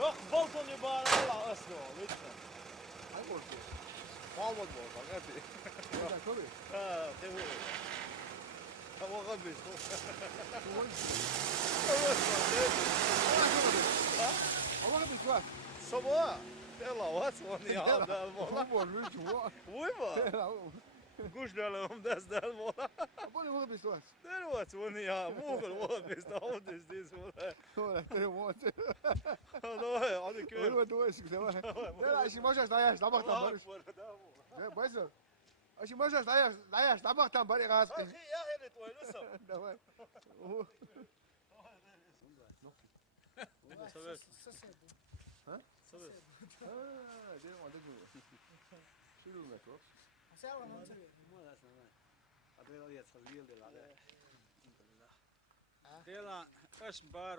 Yok balkon ibaret Allah aslı o lütfen. Hangi borcu? Mal var mı orada? Hadi. Ya tabii. Ha, tabii. Tamam abi. Ama bir var. Sabah. Ela var sonra ya da mola. Bu borcu şu. Uy mu? Kuş dalım das dal mola. Bu ne bu bir var. Der var sonra ya. Mugul var biz de o dizdiz mola. Ora, tem um monte. Hadi hadi köy. Öyle dois que você vai. Ela acho mais já está bastante barış. Pois é. Acho mais já está bastante barış gaz. Ya hele toylusam. Давай. Ha? Sabır. Ha, deu uma deu. Şunu mu yapıyor? Serva non c'è. Adela ya salil de la. Dela, kaç bar